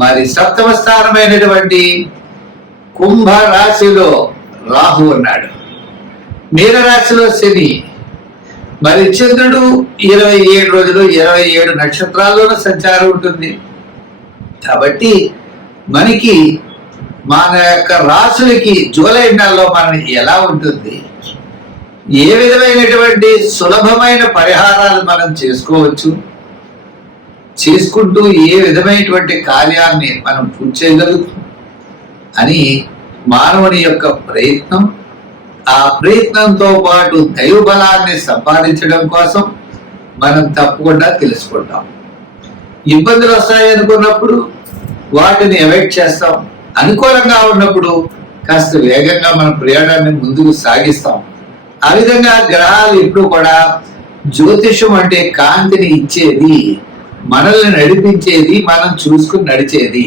మరి సప్తమ స్థానమైనటువంటి కుంభ రాశిలో రాహు ఉన్నాడు మీనరాశిలో శని మరి చంద్రుడు ఇరవై ఏడు రోజులు ఇరవై ఏడు నక్షత్రాల్లోనూ సంచారం ఉంటుంది కాబట్టి మనకి మన యొక్క రాసులకి జూలై నెలలో మనం ఎలా ఉంటుంది ఏ విధమైనటువంటి సులభమైన పరిహారాలు మనం చేసుకోవచ్చు చేసుకుంటూ ఏ విధమైనటువంటి కార్యాన్ని మనం పూర్తి చేయగలుగుతాం అని మానవుని యొక్క ప్రయత్నం ఆ ప్రయత్నంతో పాటు దైవ బలాన్ని సంపాదించడం కోసం మనం తప్పకుండా తెలుసుకుంటాం ఇబ్బందులు వస్తాయి అనుకున్నప్పుడు వాటిని అవాయిడ్ చేస్తాం అనుకూలంగా ఉన్నప్పుడు కాస్త వేగంగా మన ప్రయాణాన్ని ముందుకు సాగిస్తాం ఆ విధంగా గ్రహాలు ఎప్పుడు కూడా జ్యోతిషం అంటే కాంతిని ఇచ్చేది మనల్ని నడిపించేది మనం చూసుకుని నడిచేది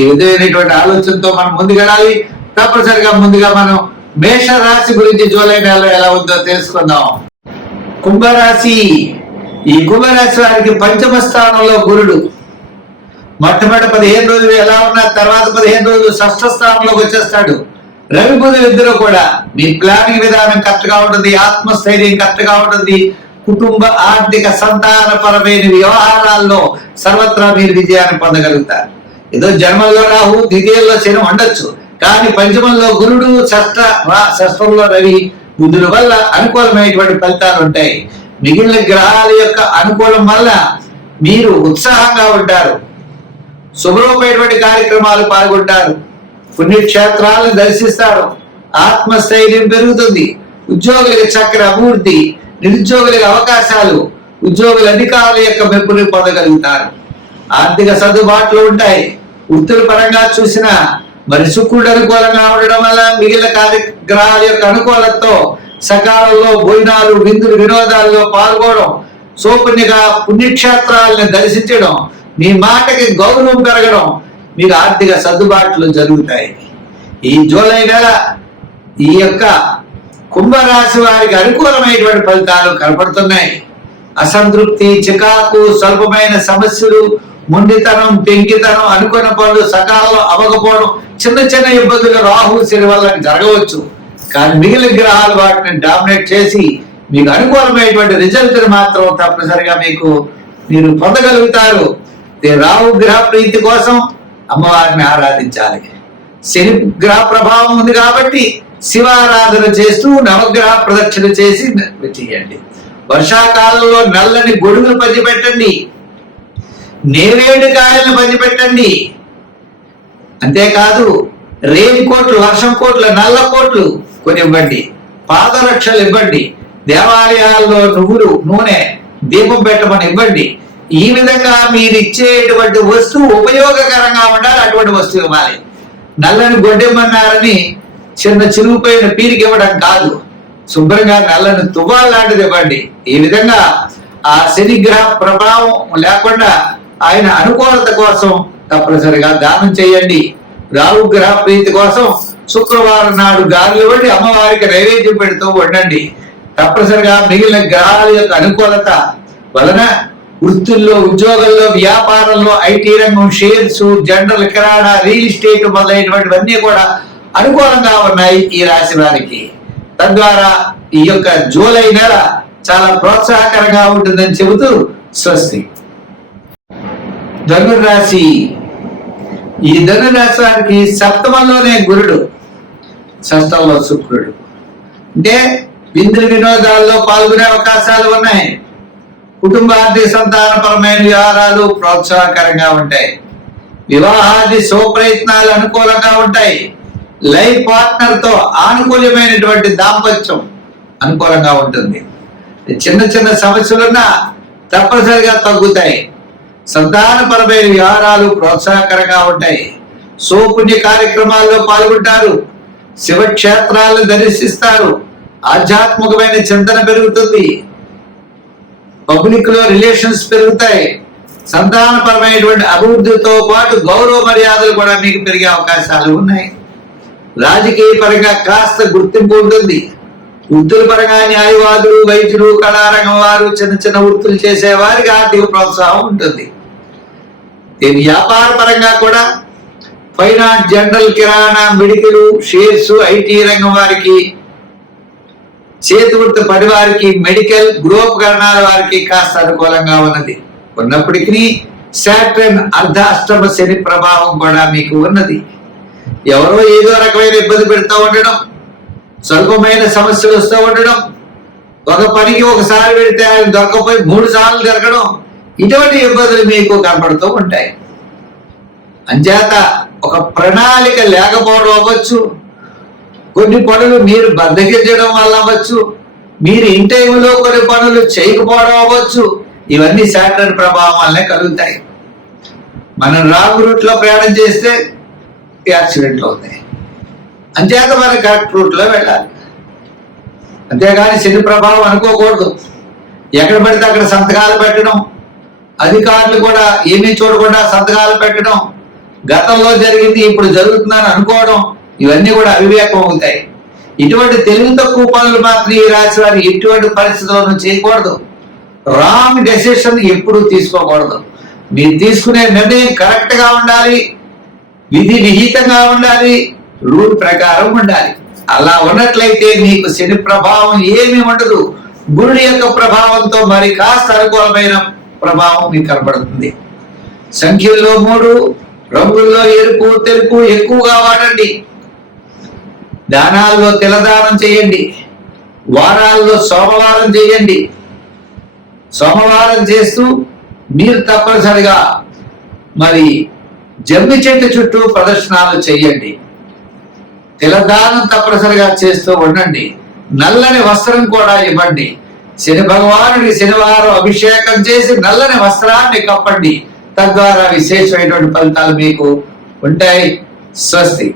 ఈ విధమైనటువంటి ఆలోచనతో మనం ముందుకెళ్ళాలి తప్పనిసరిగా ముందుగా మనం మేష రాశి గురించి జూలై నెలలో ఎలా ఉందో తెలుసుకుందాం కుంభరాశి ఈ కుంభరాశి వారికి పంచమ స్థానంలో గురుడు మొట్టమొదటి పదిహేను రోజులు ఎలా ఉన్నా తర్వాత పదిహేను రోజులు షష్ఠ స్థానంలోకి వచ్చేస్తాడు రవి బుధులు ఇద్దరు కూడా మీ ప్లానింగ్ విధానం కరెక్ట్ గా ఉంటుంది ఆత్మస్థైర్యం కరెక్ట్ గా ఉంటుంది కుటుంబ ఆర్థిక సంతానపరమైన వ్యవహారాల్లో సర్వత్రా మీరు విజయాన్ని పొందగలుగుతారు ఏదో జన్మలో రాహు ద్వితీయంలో శని ఉండొచ్చు కానీ పంచమంలో గురుడు షష్ట షష్టంలో రవి బుద్ధుల వల్ల అనుకూలమైనటువంటి ఫలితాలు ఉంటాయి మిగిలిన గ్రహాల యొక్క అనుకూలం వల్ల మీరు ఉత్సాహంగా ఉంటారు శుభ్రమైనటువంటి కార్యక్రమాలు పాల్గొంటారు పుణ్యక్షేత్రాలను దర్శిస్తారు ఆత్మస్థైర్యం పెరుగుతుంది ఉద్యోగులకు చక్ర అభివృద్ధి నిరుద్యోగులకు అవకాశాలు ఉద్యోగుల అధికారుల యొక్క మెప్పుని పొందగలుగుతారు ఆర్థిక సర్దుబాట్లు ఉంటాయి వృత్తుల పరంగా చూసిన మరి శుక్రుడు అనుకూలంగా ఉండడం వల్ల మిగిలిన కార్యగ్రహాల యొక్క అనుకూలతో సకాలంలో భోజనాలు విందులు వినోదాల్లో పాల్గొనడం సోపునిగా పుణ్యక్షేత్రాలను దర్శించడం మీ మాటకి గౌరవం పెరగడం మీకు ఆర్థిక సర్దుబాట్లు జరుగుతాయి ఈ జూలై నెల ఈ యొక్క కుంభరాశి వారికి అనుకూలమైనటువంటి ఫలితాలు కనపడుతున్నాయి అసంతృప్తి చికాకు స్వల్పమైన సమస్యలు మొండితనం పెంకితనం అనుకున్న పనులు సకాలంలో అవ్వకపోవడం చిన్న చిన్న ఇబ్బందులు రాహు శని వల్ల జరగవచ్చు కానీ మిగిలిన గ్రహాలు వాటిని డామినేట్ చేసి మీకు అనుకూలమైనటువంటి రిజల్ట్ మాత్రం తప్పనిసరిగా మీకు మీరు పొందగలుగుతారు రాహు గ్రహ ప్రీతి కోసం అమ్మవారిని ఆరాధించాలి శని గ్రహ ప్రభావం ఉంది కాబట్టి శివారాధన చేస్తూ నవగ్రహ ప్రదక్షిణ చేసి చేయండి వర్షాకాలంలో నల్లని గొడుగులు పంచిపెట్టండి నేరేడు కాయలను పంచిపెట్టండి అంతేకాదు రెయిన్ కోట్లు వర్షం కోట్లు నల్ల కోట్లు కొని ఇవ్వండి పాదరక్షలు ఇవ్వండి దేవాలయాల్లో నువ్వులు నూనె దీపం పెట్టమని ఇవ్వండి ఈ విధంగా మీరు ఇచ్చేటువంటి వస్తువు ఉపయోగకరంగా ఉండాలి అటువంటి వస్తువు ఇవ్వాలి నల్లని గొడ్డెమ్మన్నారని చిన్న చిరిగిపోయిన పీరికి ఇవ్వడం కాదు శుభ్రంగా నల్లని తువ్వాలు లాంటిది ఇవ్వండి ఈ విధంగా ఆ శనిగ్రహ ప్రభావం లేకుండా ఆయన అనుకూలత కోసం తప్పనిసరిగా దానం చేయండి రాహుగ్రహ ప్రీతి కోసం శుక్రవారం నాడు గాలి ఇవ్వండి అమ్మవారికి నైవేద్యం పెడుతూ ఉండండి తప్పనిసరిగా మిగిలిన గ్రహాల యొక్క అనుకూలత వలన వృత్తుల్లో ఉద్యోగంలో వ్యాపారంలో ఐటీ రంగం shares general kirana real estate మొదలైనటువంటివన్నీ కూడా అనుకూలంగా ఉన్నాయి ఈ రాశి వారికి తద్వారా ఈ యొక్క జూలై నెల చాలా ప్రోత్సాహకరంగా ఉంటుందని చెబుతూ స్వస్తి ధనుర్రాశి ఈ ధనుర్రాశి వారికి సప్తమంలోనే గురుడు సప్తంలో శుక్రుడు అంటే విందులు వినోదాల్లో పాల్గొనే అవకాశాలు ఉన్నాయి కుటుంబ ఆర్థిక సంతానపరమైన వ్యవహారాలు ప్రోత్సాహకరంగా ఉంటాయి వివాహాది శుభ ప్రయత్నాలు అనుకూలంగా ఉంటాయి లైఫ్ పార్ట్నర్ తో ఆనుకూల్యమైనటువంటి దాంపత్యం అనుకూలంగా ఉంటుంది చిన్న చిన్న సమస్యలున్నా తప్పనిసరిగా తగ్గుతాయి సంతానపరమైన వ్యవహారాలు ప్రోత్సాహకరంగా ఉంటాయి సోపుణ్య కార్యక్రమాల్లో పాల్గొంటారు శివక్షేత్రాలను దర్శిస్తారు ఆధ్యాత్మికమైన చింతన పెరుగుతుంది పబ్లిక్ లో రిలేషన్స్ పెరుగుతాయి సంతానపరమైనటువంటి అభివృద్ధితో పాటు గౌరవ మర్యాదలు కూడా మీకు పెరిగే అవకాశాలు ఉన్నాయి రాజకీయ పరంగా కాస్త గుర్తింపు ఉంటుంది వృత్తుల పరంగా న్యాయవాదులు వైద్యులు కళారంగం వారు చిన్న చిన్న వృత్తులు చేసేవారికి ఆర్థిక ప్రోత్సాహం ఉంటుంది దీని వ్యాపార పరంగా కూడా finance general kirana medical shares IT రంగం వారికి వృత్తి పడి వారికి మెడికల్ గృహోపకరణాల వారికి కాస్త అనుకూలంగా ఉన్నది ఉన్నప్పటికీ శాటర్న్ అర్ధాష్టమ శని ప్రభావం కూడా మీకు ఉన్నది ఎవరో ఏదో రకమైన ఇబ్బంది పెడతా ఉండడం స్వల్పమైన సమస్యలు వస్తూ ఉండడం ఒక పనికి ఒకసారి పెడితే ఆయన దొరకపోయి మూడు సార్లు దొరకడం ఇటువంటి ఇబ్బందులు మీకు కనపడుతూ ఉంటాయి అంచేత ఒక ప్రణాళిక లేకపోవడం అవ్వచ్చు కొన్ని పనులు మీరు బద్దగించడం వల్ల అవ్వచ్చు మీరు ఇన్ టైంలో కొన్ని పనులు చేయకపోవడం అవ్వచ్చు ఇవన్నీ శాటర్ ప్రభావం వల్లే కలుగుతాయి మనం రాంగ్ రూట్లో ప్రయాణం చేస్తే యాక్సిడెంట్లు ఉన్నాయి అంచేత మనం కరెక్ట్ రూట్లో వెళ్ళాలి అంతేగాని శని ప్రభావం అనుకోకూడదు ఎక్కడ పడితే అక్కడ సంతకాలు పెట్టడం అధికారులు కూడా ఏమీ చూడకుండా సంతకాలు పెట్టడం గతంలో జరిగింది ఇప్పుడు జరుగుతుందని అనుకోవడం ఇవన్నీ కూడా అవివేకం అవుతాయి ఇటువంటి తెలివి తక్కువ పనులు మాత్రం ఈ రాశి వారి ఎటువంటి పరిస్థితుల్లో చేయకూడదు రాంగ్ డెసిషన్ ఎప్పుడూ తీసుకోకూడదు మీరు తీసుకునే నిర్ణయం కరెక్ట్గా ఉండాలి విధి విహితంగా ఉండాలి రూల్ ప్రకారం ఉండాలి అలా ఉన్నట్లయితే నీకు శని ప్రభావం ఏమి ఉండదు గురుడి యొక్క ప్రభావంతో మరి కాస్త అనుకూలమైన ప్రభావం మీకు కనబడుతుంది సంఖ్యల్లో మూడు రంగుల్లో ఎరుపు తెలుపు ఎక్కువగా వాడండి దానాల్లో తిలదానం చేయండి వారాల్లో సోమవారం చేయండి సోమవారం చేస్తూ మీరు తప్పనిసరిగా మరి జమ్మి చెట్టు చుట్టూ ప్రదర్శనాలు చేయండి తిలదానం తప్పనిసరిగా చేస్తూ ఉండండి నల్లని వస్త్రం కూడా ఇవ్వండి శని భగవానుడి శనివారం అభిషేకం చేసి నల్లని వస్త్రాన్ని కప్పండి తద్వారా విశేషమైనటువంటి ఫలితాలు మీకు ఉంటాయి స్వస్తి